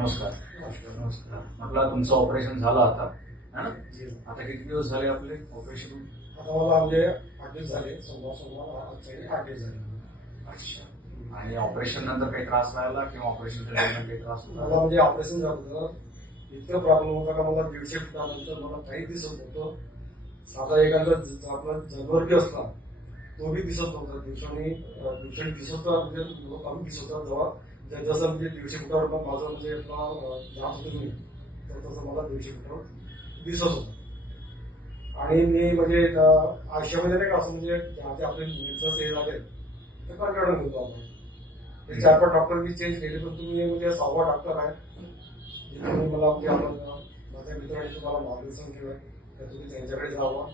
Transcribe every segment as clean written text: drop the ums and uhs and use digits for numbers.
नमस्कार. नमस्कार. म्हटलं तुमचं ऑपरेशन झालं आता है ना? आता किती दिवस झाले आपले ऑपरेशन? आता मला म्हणजे 8 दिवस झाले. सोमवार आजचे 8 दिवस झाले. अच्छा. आणि ऑपरेशन नंतर काही त्रास राहिला किंवा ऑपरेशनच्या दरम्यान काही त्रास मला होता? म्हणजे ऑपरेशन झालं होतं, इतकं प्रॉब्लेम होता का मला 150 फुटानंतर मला काही दिसत होतं. साधा एखादा आपला जनावर बी असला तो बी दिसत नव्हता. दिवसांनी दिसत होता, म्हणजे कमी दिसत होता. जेव्हा जसं म्हणजे 150 फुटावर माझं म्हणजे जात होतं मी, तर तसं मला 150 फुटावर दिसत होतं. आणि मी म्हणजे आयुष्यामध्ये नाही का असं म्हणजे जे आपले मित्र हे झाले ते कंटाळून घेतो आपण. ते 4-5 डॉक्टर मी चेंज केले, पण तुम्ही म्हणजे 6वा डॉक्टर आहे. तुम्ही मला म्हणजे आपण माझ्या मित्रांनी तुम्हाला मार्गदर्शन केलं तर तुम्ही त्यांच्याकडे जावा.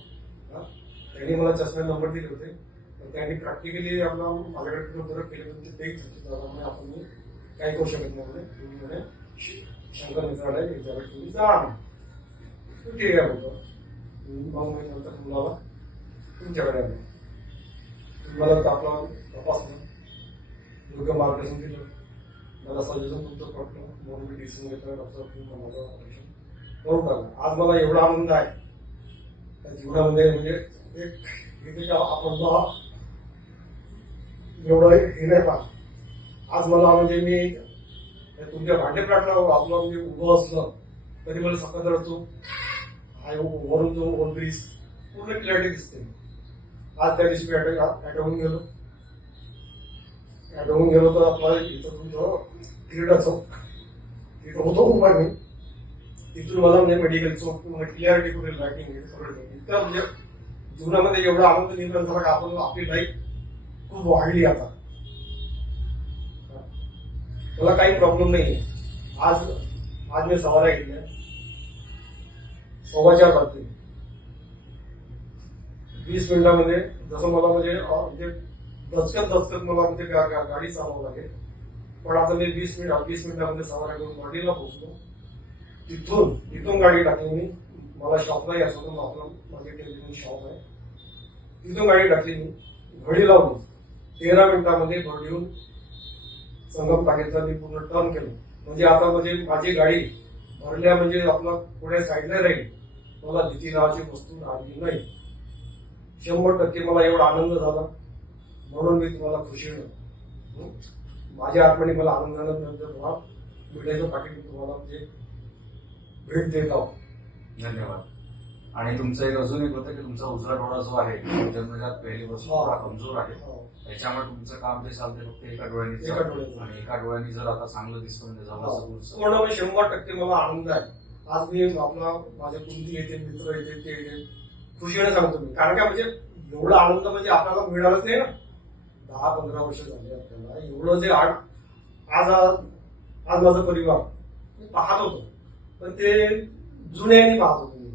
त्यांनी मला चष्मे नंबर दिले होते, तर त्यांनी प्रॅक्टिकली आपला माझ्याकडे फरक केले, पण ते तेच त्यामुळे आपण मी काही करू शकत नाही. म्हणजे तुम्ही म्हणे शंकर मित्राला याच्याकडे तुम्ही जा. ठीक आहे बोलतो. मग मी नंतर तुम्हाला तुमच्याकडे आलो. तुम्हाला आपला तपासलं, योग्य मार्गदर्शन दिलं, मला सजेशन तुमचं पडलं, म्हणून मी डिसिजन घेतला डॉक्टर तुम्ही माझं ऑपरेशन करून टाकलं. आज मला एवढा आनंद आहे त्या जीवनामध्ये, म्हणजे एक आपण एवढं हे नाही पाहत. आज मला म्हणजे मी तुमच्या भांडे प्लॅटला आपलं म्हणजे उभं असलं तरी मला सकाळ रडतो. वरून जो ओनब्रिज पूर्ण क्लॅरिटी दिसते. आज त्या दिवशी मी ॲडवून गेलो तर आपला इथं तुमचं क्रीडा चौक तिथं होतो उभा मी. तिथून मला म्हणजे मेडिकल चौक क्लिअरिटी कुठे लाईटिंग सगळं इतकं म्हणजे जीवनामध्ये एवढा आनंद निर्माण झाला का आपण आपली लाईफ खूप वाढली. आता मला काही प्रॉब्लेम नाही. आज मी सवाऱ्या घेतल्या 4:15 वाजता 20 मिनिटामध्ये. जसं मला म्हणजे दचकत मला म्हणजे गाडी चालवावं लागेल, पण आता मी 20 मिनिटामध्ये सवाऱ्या करून वाडीला पोहोचलो. तिथून गाडी टाकली मी. मला शॉपला यायचं होतं, आपलं माझे टेलिव्हिजन शॉप आहे. तिथून गाडी टाकली मी, घडी लावली. 13 मिनिटामध्ये घडी येऊन संगम टाकेतला मी पूर्ण टर्न केलं. म्हणजे आता म्हणजे माझी गाडी भरल्या म्हणजे आपला पुढे साईडला राहील, मला भीती नावाची वस्तू राहिली नाही. 100% मला एवढा आनंद झाला, म्हणून मी तुम्हाला खुशी माझ्या आत्म्याने मला आनंदानं मिठाईचं पाकिट तुम्हाला म्हणजे भेट देत आहोत. धन्यवाद. आणि तुमचं एक अजून एक होतं की तुमचा उजवा डोळा जो आहे जन्मजात पहिली पासून थोडा कमजोर आहे. त्याच्यामुळे तुमचं काम जे चालते फक्त एका डोळ्याने आणि एका डोळ्याने जर आता चांगलं दिसतं म्हणजे पूर्ण 100% मला आनंद आहे. आज मी आपला माझ्या कुंती येते, मित्र येते, ते येते, खुशीने सांगतो मी. कारण का म्हणजे एवढा आनंद म्हणजे आपल्याला मिळालंच नाही ना. 10-15 वर्ष झाले आपल्याला एवढं जे आज माझा परिवार मी पाहत होतो, पण ते जुन्याने पाहत होतो मी.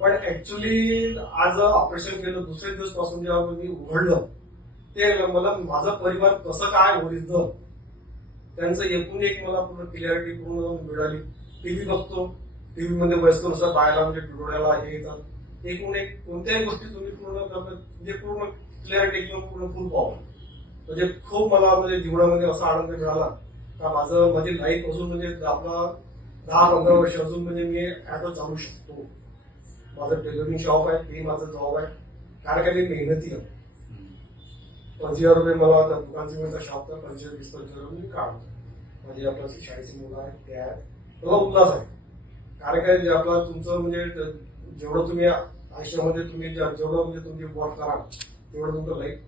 पण ऍक्च्युली आज ऑपरेशन केलं दुसऱ्या दिवस पासून जेव्हा मी उघडलं, ते मला माझा परिवार कसं काय ओरिजिनल त्यांचं एकूण एक मला पूर्ण क्लिअरिटी पूर्ण मिळाली. टीव्ही बघतो, टीव्ही मध्ये वयस्करनुसार पाहायला म्हणजे डोळ्याला हे येतात. एकूण एक कोणत्याही गोष्टी तुम्ही म्हणजे पूर्ण क्लिअरिटी एकदम पूर्ण फुल पाहून म्हणजे खूप मला म्हणजे जीवनामध्ये असा आनंद मिळाला का माझी लाईफ अजून म्हणजे आपला 10-15 वर्ष अजून म्हणजे मी ऍटो चालू शकतो. माझं टेलरिंग शॉप आहे, मी माझं जॉब आहे. कारण का मी मेहनती आहे. 25,000 रुपये मला दुकानची मिळतात, शॉपचा 25-25 मी काढतो. माझी आपल्या शाळेची मुलं आहेत, ते आहेत, मला उल्हास आहे. कारण काय जे आपला तुमचं म्हणजे जेवढं तुम्ही आयुष्यामध्ये तुम्ही जेवढं म्हणजे तुम्ही वर्क कराल तेवढं तुमचं लाईफ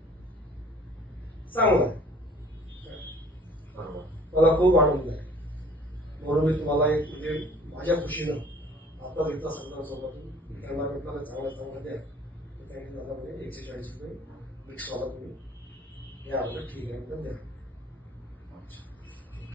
चांगलं आहे. बरोबर. मला खूप आनंद आहे, म्हणून मी तुम्हाला एक म्हणजे माझ्या खुशीनं आताच एकदा सगळ्यांसोबत त्यांना म्हटलं चांगलं द्या. त्यांनी मला म्हणजे 140 रुपये मिक्सवाला तुम्ही हे आवडलं, ठीक आहे द्या.